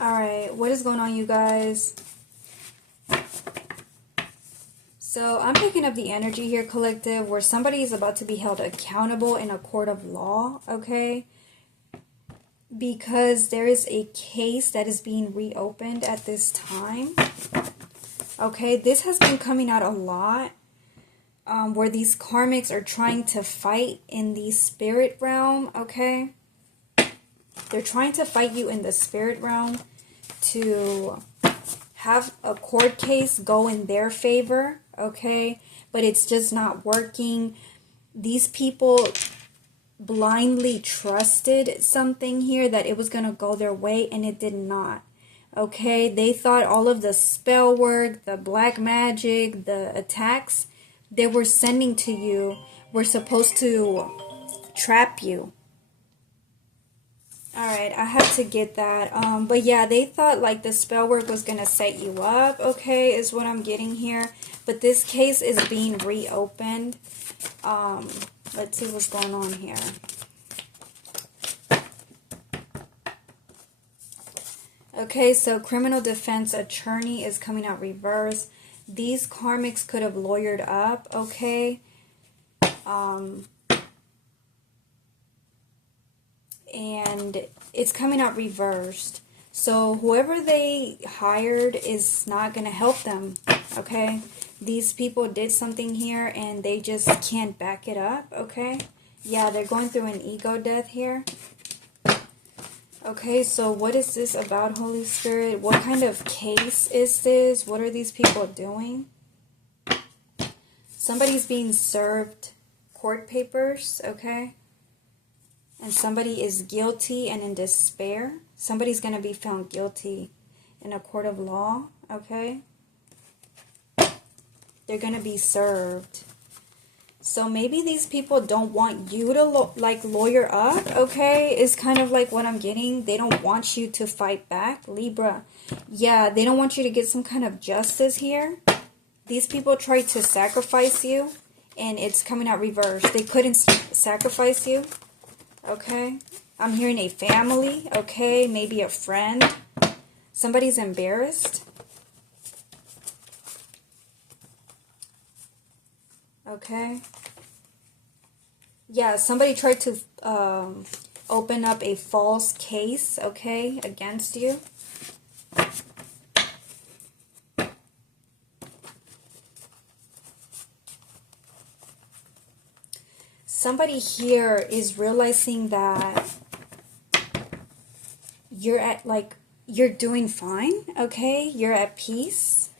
Alright, what is going on, you guys? So, I'm picking up the energy here, collective, where somebody is about to be held accountable in a court of law, okay? Because there is a case that is being reopened at this time. Okay, this has been coming out a lot, where these karmics are trying to fight in the spirit realm, okay? They're trying to fight you in the spirit realm to have a court case go in their favor, okay? But it's just not working. These people blindly trusted something here that it was going to go their way, and it did not. Okay, they thought all of the spell work, the black magic, the attacks they were sending to you were supposed to trap you. Alright, I had to get that. But yeah, they thought like the spell work was going to set you up, okay, is what I'm getting here. But this case is being reopened. Let's see what's going on here. Okay, so criminal defense attorney is coming out reverse. These karmics could have lawyered up, okay? And it's coming out reversed. So whoever they hired is not going to help them, okay? These people did something here and they just can't back it up, okay? Yeah, they're going through an ego death here. Okay, so what is this about, Holy Spirit? What kind of case is this? What are these people doing? Somebody's being served court papers, okay? And somebody is guilty and in despair. Somebody's going to be found guilty in a court of law, okay? They're going to be served. So maybe these people don't want you to lawyer up, okay? Is kind of like what I'm getting. They don't want you to fight back, Libra. Yeah, they don't want you to get some kind of justice here. These people tried to sacrifice you, and it's coming out reversed. They couldn't sacrifice you, okay? I'm hearing a family, okay? Maybe a friend. Somebody's embarrassed. Okay. Yeah, somebody tried to open up a false case, okay, against you. Somebody here is realizing that you're you're doing fine, okay? You're at peace.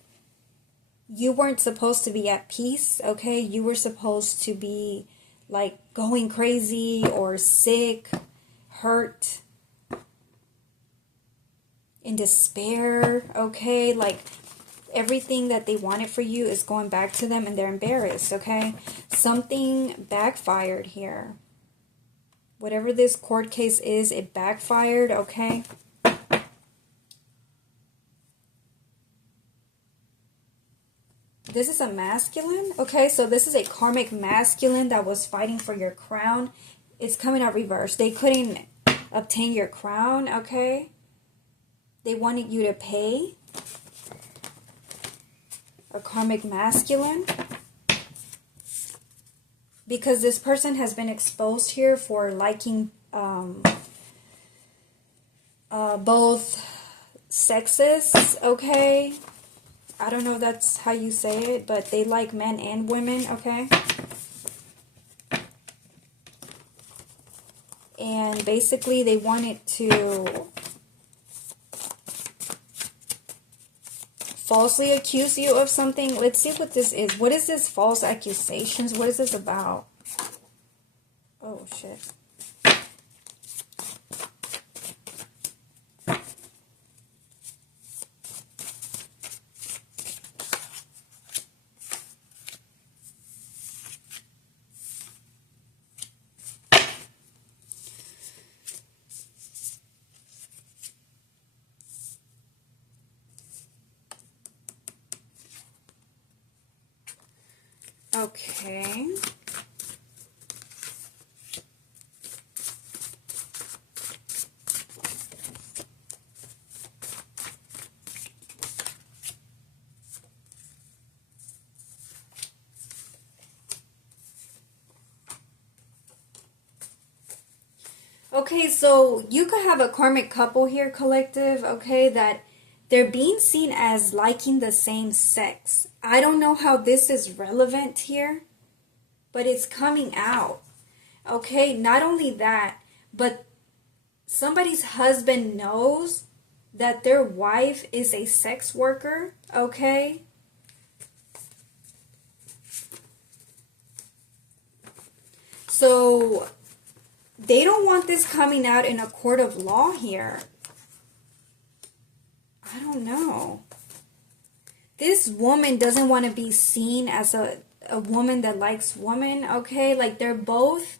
You weren't supposed to be at peace, okay? You were supposed to be like going crazy or sick, hurt, in despair, okay? Like everything that they wanted for you is going back to them and they're embarrassed, okay? Something backfired here. Whatever this court case is, it backfired, okay? This is a masculine, okay? So this is a karmic masculine that was fighting for your crown. It's coming out reversed. They couldn't obtain your crown, okay? They wanted you to pay. A karmic masculine. Because this person has been exposed here for liking both sexes, okay? I don't know if that's how you say it, but they like men and women, okay? And basically they wanted to falsely accuse you of something. Let's see what this is. What is this false accusations? What is this about? Oh, shit. Okay. Okay, so you could have a karmic couple here, collective, okay, that they're being seen as liking the same sex. I don't know how this is relevant here, but it's coming out. Okay, not only that, but somebody's husband knows that their wife is a sex worker, okay? So they don't want this coming out in a court of law here. I don't know. This woman doesn't want to be seen as a woman that likes women, okay? Like they're both,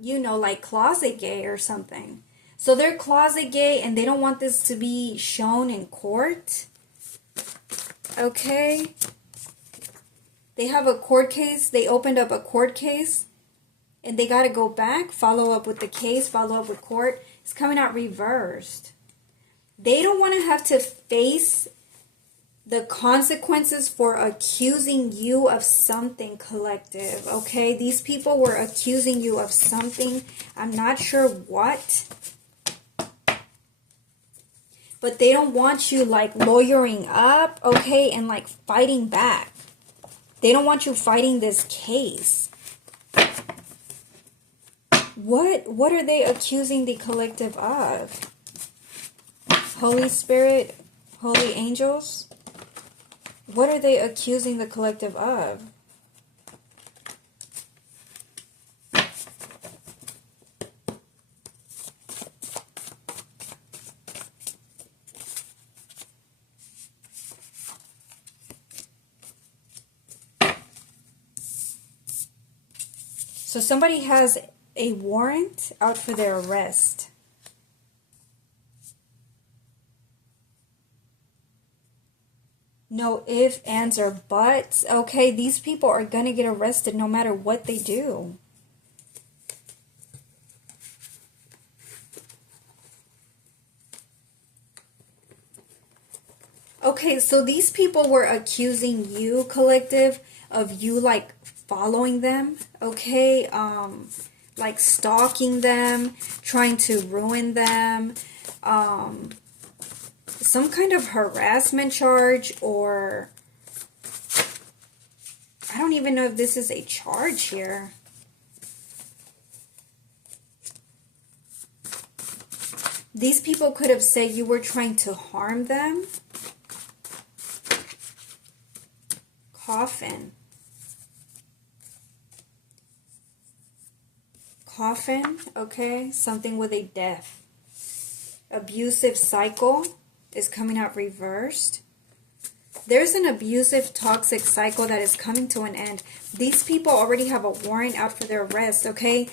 you know, like closet gay or something. So they're closet gay and they don't want this to be shown in court. Okay? They have a court case. They opened up a court case. And they got to go back, follow up with the case, follow up with court. It's coming out reversed. They don't want to have to face the consequences for accusing you of something, collective. Okay? These people were accusing you of something. I'm not sure what. But they don't want you like lawyering up, okay, and like fighting back. They don't want you fighting this case. What are they accusing the collective of? Holy Spirit, holy angels? What are they accusing the collective of? So somebody has a warrant out for their arrest. No ifs, ands, or buts. Okay, these people are going to get arrested no matter what they do. Okay, so these people were accusing you, collective, of you like following them, okay? Like stalking them, trying to ruin them, some kind of harassment charge, or I don't even know if this is a charge here. These people could have said you were trying to harm them. Coffin. Coffin, okay? Something with a death. Abusive cycle is coming out reversed. There's an abusive, toxic cycle that is coming to an end. These people already have a warrant out for their arrest, okay?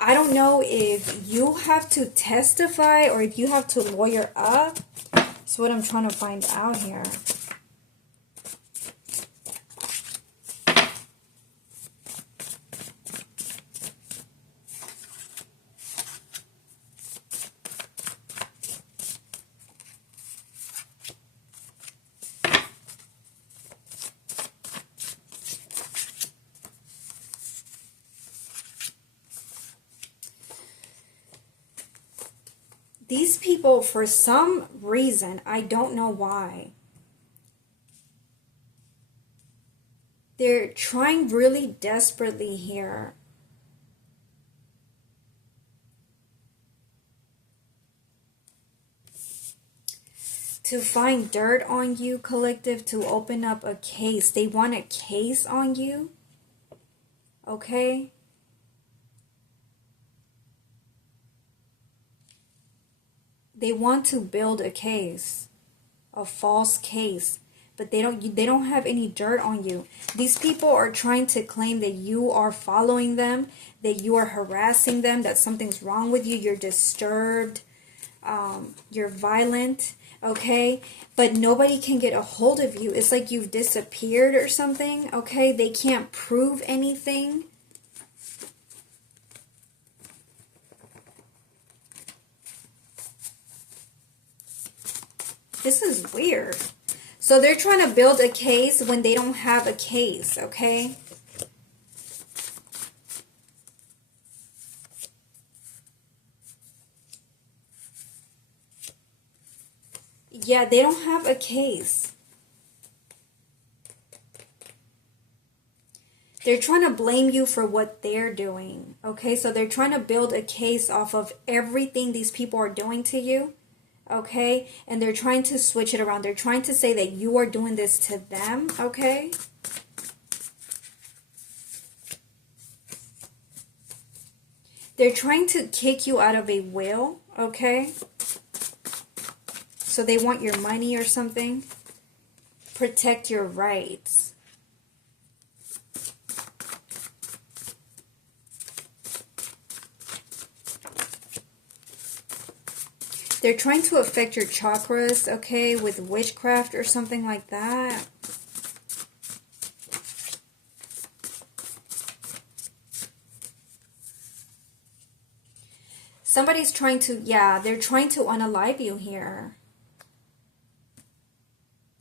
I don't know if you have to testify or if you have to lawyer up. That's what I'm trying to find out here. These people, for some reason, I don't know why, they're trying really desperately here to find dirt on you, collective, to open up a case. They want a case on you, okay? They want to build a case, a false case, but they don't have any dirt on you. These people are trying to claim that you are following them, that you are harassing them, that something's wrong with you, you're disturbed, you're violent, okay? But nobody can get a hold of you. It's like you've disappeared or something, okay? They can't prove anything. This is weird. So they're trying to build a case when they don't have a case, okay? Yeah, they don't have a case. They're trying to blame you for what they're doing. Okay, so they're trying to build a case off of everything these people are doing to you. Okay, and they're trying to switch it around. They're trying to say that you are doing this to them. Okay. They're trying to kick you out of a will. Okay. So they want your money or something. Protect your rights. They're trying to affect your chakras, okay, with witchcraft or something like that. Somebody's trying to, yeah, they're trying to unalive you here.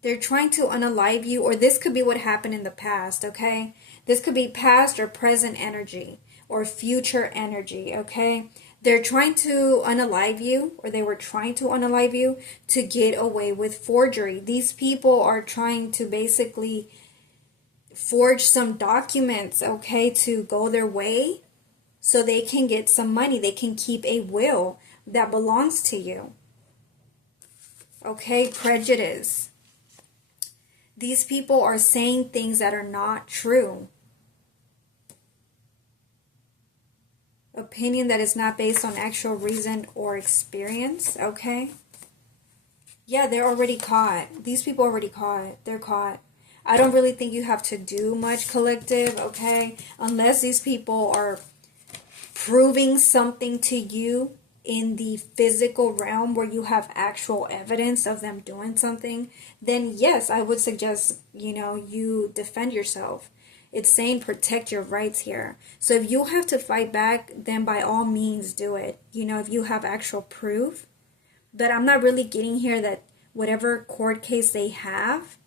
They're trying to unalive you, or this could be what happened in the past, okay? This could be past or present energy or future energy, okay? They're trying to unalive you, or they were trying to unalive you to get away with forgery. These people are trying to basically forge some documents, okay, to go their way so they can get some money. They can keep a will that belongs to you. Okay, prejudice. These people are saying things that are not true. Opinion that is not based on actual reason or experience, okay? Yeah, they're already caught. These people are already caught. They're caught. I don't really think you have to do much, collective, okay? Unless these people are proving something to you in the physical realm where you have actual evidence of them doing something, then yes, I would suggest, you defend yourself. It's saying protect your rights here. So if you have to fight back, then by all means do it. If you have actual proof. But I'm not really getting here that whatever court case they have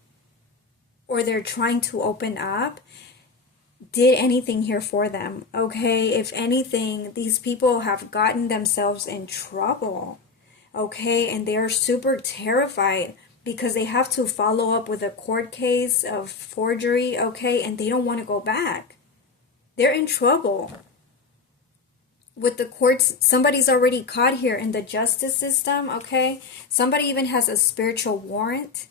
or they're trying to open up did anything here for them. Okay, if anything, these people have gotten themselves in trouble. Okay, and they are super terrified because they have to follow up with a court case of forgery, okay, and they don't want to go back. They're in trouble with the courts. Somebody's already caught here in the justice system, okay? Somebody even has a spiritual warrant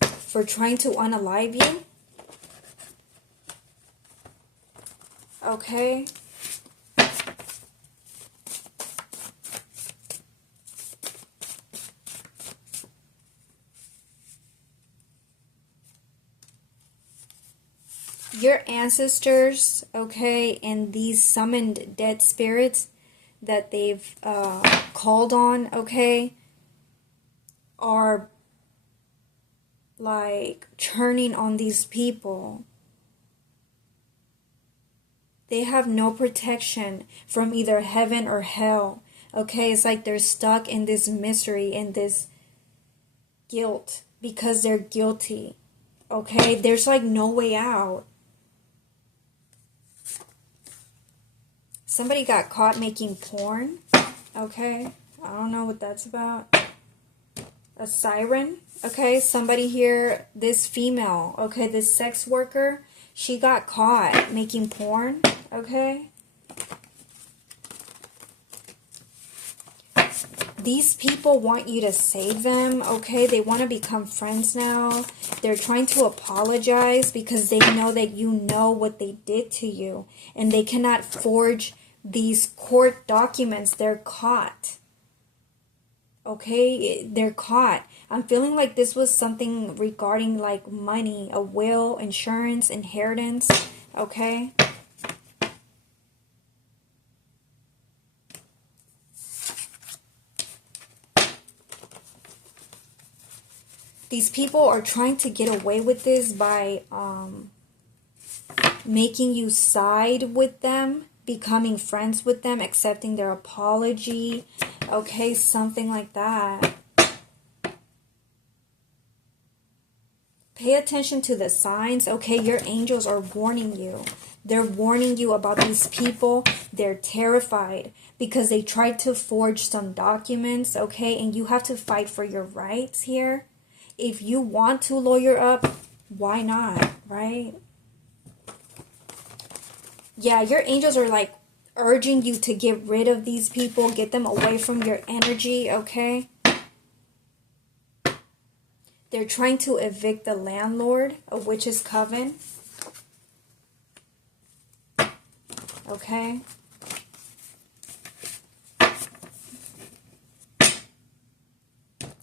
for trying to unalive you. Okay? Your ancestors, okay, and these summoned dead spirits that they've called on, okay, are like churning on these people. They have no protection from either heaven or hell. Okay, it's like they're stuck in this misery, in this guilt, because they're guilty. Okay, there's like no way out. Somebody got caught making porn. Okay, I don't know what that's about. A siren. Okay, somebody here, this female, okay, this sex worker, she got caught making porn. Okay. These people want you to save them, okay? They want to become friends now. They're trying to apologize because they know that you know what they did to you. And they cannot forge these court documents. They're caught. Okay? They're caught. I'm feeling like this was something regarding like money, a will, insurance, inheritance. Okay? These people are trying to get away with this by making you side with them, becoming friends with them, accepting their apology. Okay, something like that. Pay attention to the signs. Okay, your angels are warning you. They're warning you about these people. They're terrified because they tried to forge some documents, okay? And you have to fight for your rights here. If you want to lawyer up, why not, right? Yeah, your angels are like urging you to get rid of these people, get them away from your energy, okay? They're trying to evict the landlord, a witch's coven. Okay?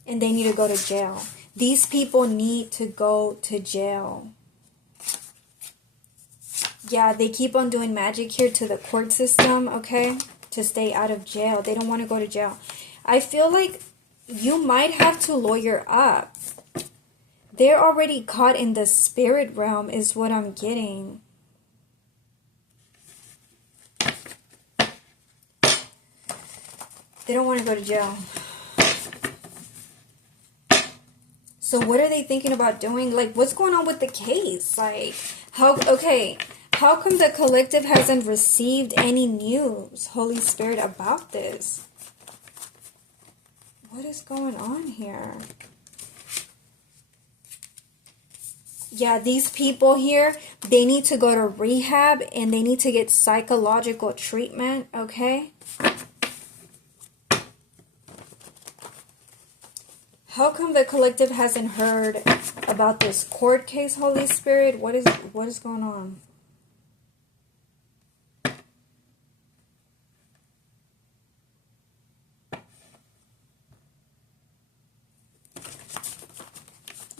And they need to go to jail. These people need to go to jail. Yeah, they keep on doing magic here to the court system, okay? To stay out of jail. They don't want to go to jail. I feel like you might have to lawyer up. They're already caught in the spirit realm is what I'm getting. They don't want to go to jail. So what are they thinking about doing? Like, what's going on with the case? Like, how come the collective hasn't received any news, Holy Spirit, about this? What is going on here? Yeah, these people here, they need to go to rehab and they need to get psychological treatment, okay? How come the collective hasn't heard about this court case, Holy Spirit? What is going on?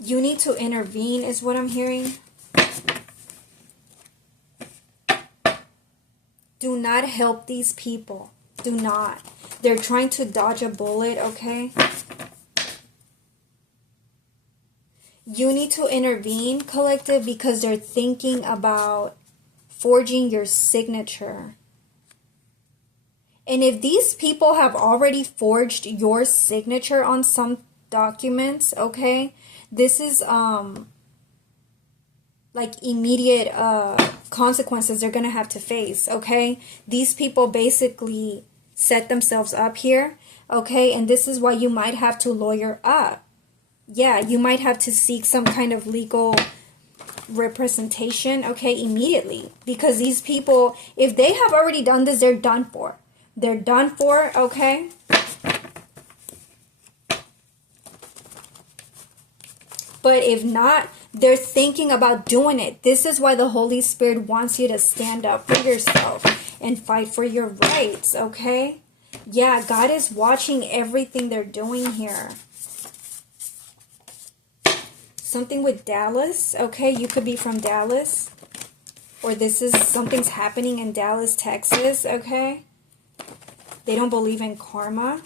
You need to intervene is what I'm hearing. Do not help these people. Do not. They're trying to dodge a bullet, okay? You need to intervene, collective, because they're thinking about forging your signature. And if these people have already forged your signature on some documents, okay, this is like immediate consequences they're gonna have to face, okay? These people basically set themselves up here, okay? And this is why you might have to lawyer up. Yeah, you might have to seek some kind of legal representation, okay, immediately. Because these people, if they have already done this, they're done for. They're done for, okay? But if not, they're thinking about doing it. This is why the Holy Spirit wants you to stand up for yourself and fight for your rights, okay? Yeah, God is watching everything they're doing here. Something with Dallas, okay? You could be from Dallas. Or something's happening in Dallas, Texas, okay? They don't believe in karma.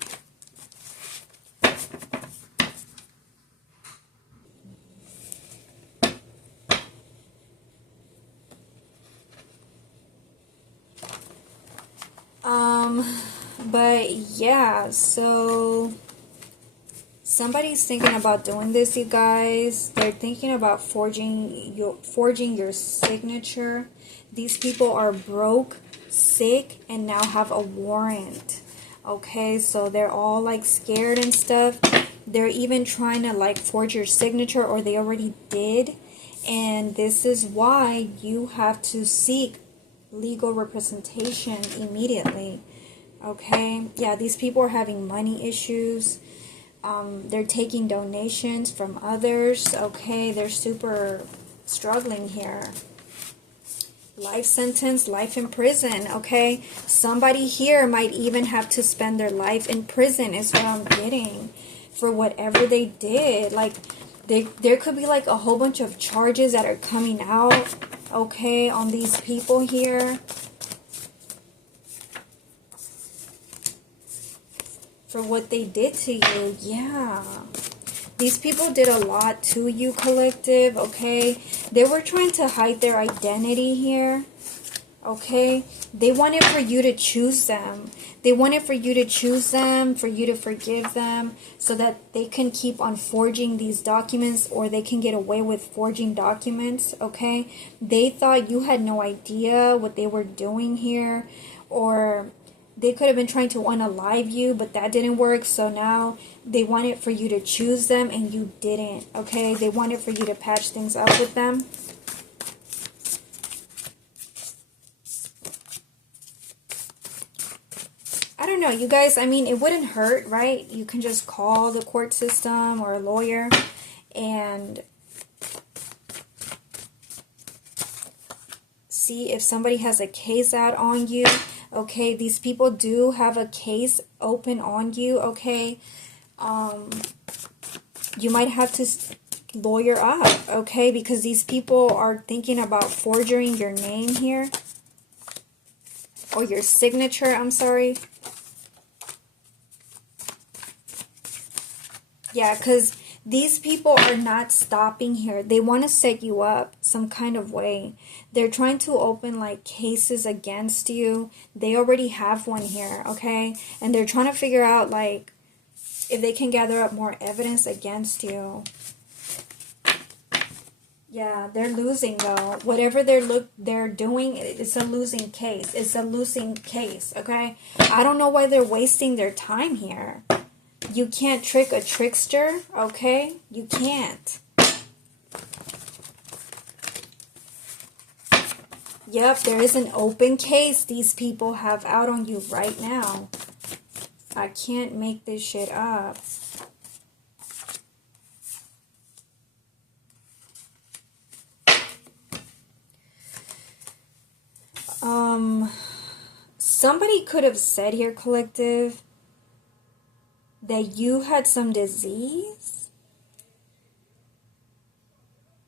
But yeah, so somebody's thinking about doing this, you guys. They're thinking about forging your signature. These people are broke, sick, and now have a warrant. Okay, so they're all like scared and stuff. They're even trying to like forge your signature, or they already did. And this is why you have to seek legal representation immediately. Okay, yeah, these people are having money issues. They're taking donations from others. Okay, they're super struggling here. Life sentence, life in prison. Okay, somebody here might even have to spend their life in prison is what I'm getting for whatever they did. Like there could be like a whole bunch of charges that are coming out, okay, on these people here. For what they did to you. Yeah, these people did a lot to you, collective, okay? They were trying to hide their identity here, okay? They wanted for you to choose them. They wanted for you to choose them, for you to forgive them, so that they can keep on forging these documents, or they can get away with forging documents, okay? They thought you had no idea what they were doing here, or they could have been trying to unalive you, but that didn't work. So now they wanted for you to choose them, and you didn't, okay? They wanted for you to patch things up with them. I don't know, you guys, I mean, it wouldn't hurt, right? You can just call the court system or a lawyer and see if somebody has a case out on you. Okay, these people do have a case open on you, okay? You might have to lawyer up, okay? Because these people are thinking about forging your name here. Or your signature, I'm sorry. Yeah, because these people are not stopping here. They want to set you up some kind of way. They're trying to open like cases against you. They already have one here, okay? And they're trying to figure out like if they can gather up more evidence against you. Yeah, they're losing though. Whatever they're doing, it's a losing case. It's a losing case, okay? I don't know why they're wasting their time here. You can't trick a trickster, okay? You can't. Yep, there is an open case these people have out on you right now. I can't make this shit up. Somebody could have said here, collective, that you had some disease.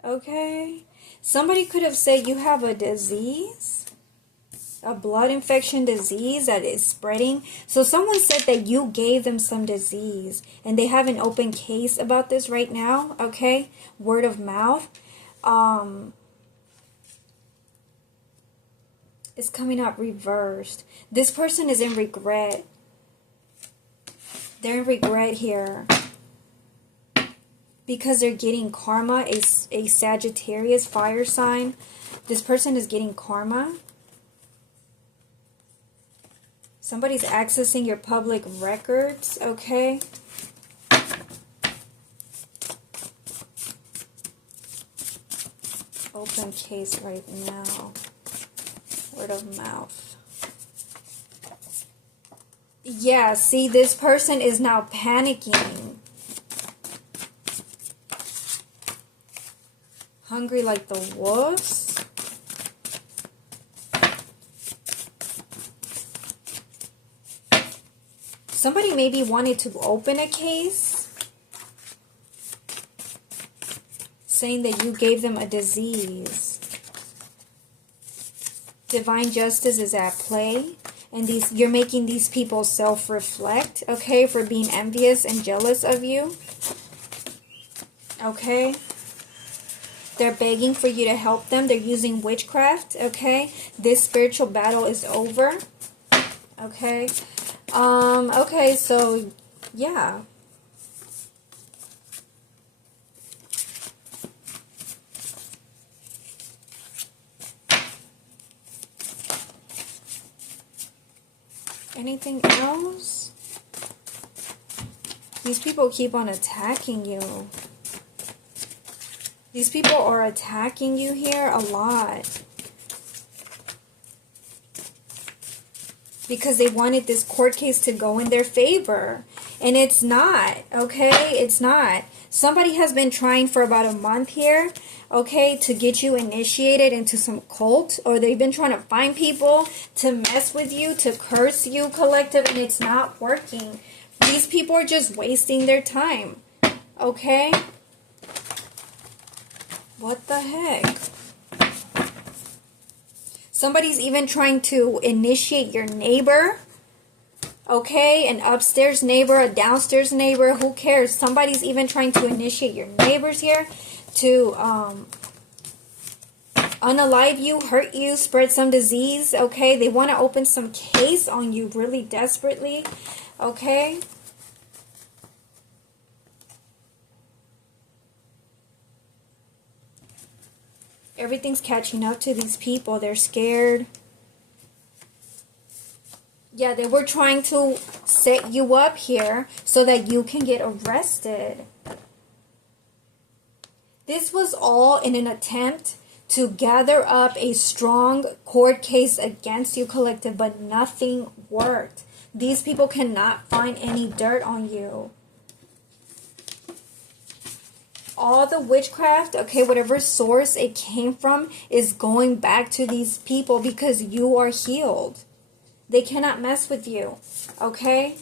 Okay. Somebody could have said you have a disease. A blood infection disease that is spreading. So someone said that you gave them some disease. And they have an open case about this right now. Okay. Word of mouth. It's coming up reversed. This person is in regret. They're in regret here. Because they're getting karma, a Sagittarius fire sign. This person is getting karma. Somebody's accessing your public records, okay? Open case right now. Word of mouth. Yeah, see, this person is now panicking. Hungry like the wolves. Somebody maybe wanted to open a case saying that you gave them a disease. Divine justice is at play. And you're making these people self-reflect, okay, for being envious and jealous of you. Okay? They're begging for you to help them. They're using witchcraft, okay? This spiritual battle is over. Okay? Okay, so, yeah. Anything else? These people keep on attacking you. These people are attacking you here a lot. Because they wanted this court case to go in their favor. And it's not, okay? It's not. Somebody has been trying for about a month here, okay, to get you initiated into some cult. Or they've been trying to find people to mess with you, to curse you, collective, and it's not working. These people are just wasting their time, okay? What the heck? Somebody's even trying to initiate your neighbor. Okay, an upstairs neighbor, a downstairs neighbor, who cares? Somebody's even trying to initiate your neighbors here to unalive you, hurt you, spread some disease, okay? They want to open some case on you really desperately, okay? Everything's catching up to these people. They're scared. Yeah, they were trying to set you up here so that you can get arrested. This was all in an attempt to gather up a strong court case against you, collective, but nothing worked. These people cannot find any dirt on you. All the witchcraft, okay, whatever source it came from, is going back to these people because you are healed. They cannot mess with you, okay?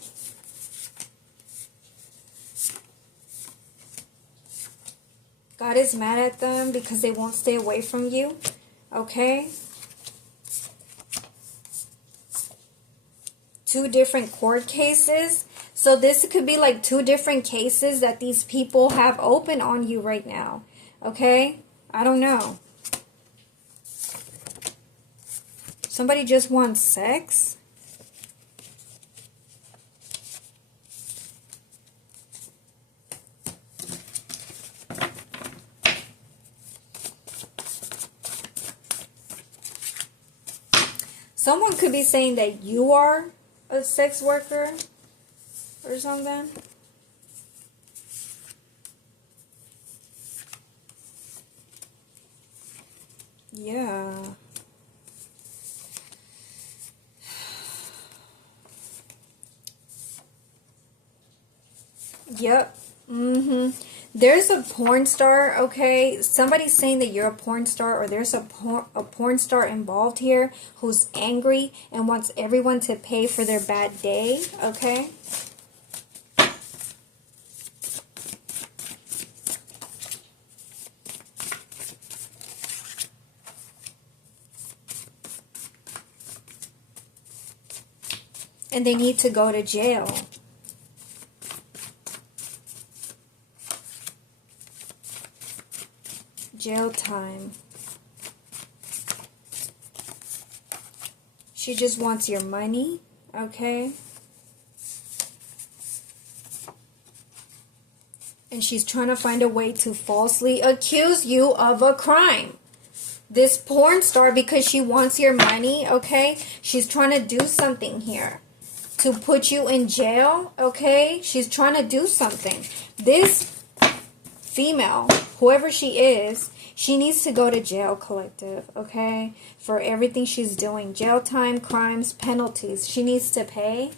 God is mad at them because they won't stay away from you, okay? 2 different court cases. So this could be like 2 different cases that these people have open on you right now. Okay? I don't know. Somebody just wants sex? Someone could be saying that you are a sex worker or something. Yeah. Yep. There's a porn star, okay? Somebody's saying that you're a porn star, or there's a porn star involved here who's angry and wants everyone to pay for their bad day, okay? And they need to go to jail. Jail time. She just wants your money, okay? And she's trying to find a way to falsely accuse you of a crime. This porn star, because she wants your money, okay? She's trying to do something here to put you in jail, okay? She's trying to do something. This female, whoever she is, she needs to go to jail, collective, okay? For everything she's doing. Jail time, crimes, penalties. She needs to pay.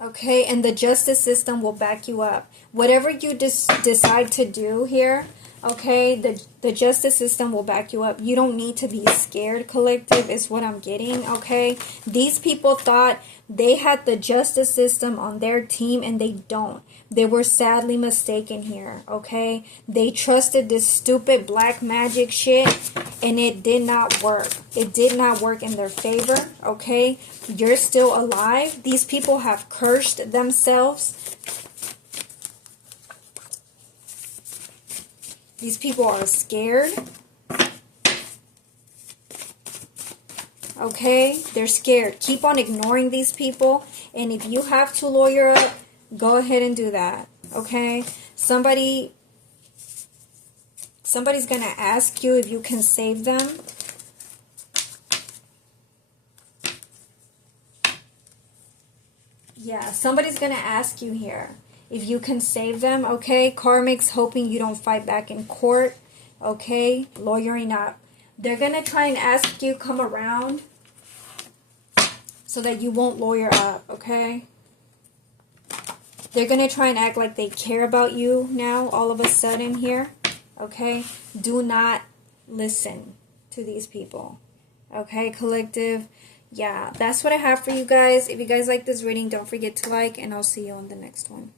Okay, and the justice system will back you up. Whatever you decide to do here, okay, the justice system will back you up. You don't need to be scared, collective, is what I'm getting, okay? These people thought they had the justice system on their team, and they don't. They were sadly mistaken here, okay? They trusted this stupid black magic shit, and it did not work. It did not work in their favor, okay? You're still alive. These people have cursed themselves. These people are scared. Okay? They're scared. Keep on ignoring these people. And if you have to lawyer up, go ahead and do that. Okay? Somebody's going to ask you if you can save them. Yeah, somebody's going to ask you here if you can save them, okay? Karmics hoping you don't fight back in court, okay? Lawyering up. They're going to try and ask you come around so that you won't lawyer up, okay? They're going to try and act like they care about you now all of a sudden here, okay? Do not listen to these people, okay, collective? Yeah, that's what I have for you guys. If you guys like this reading, don't forget to like, and I'll see you on the next one.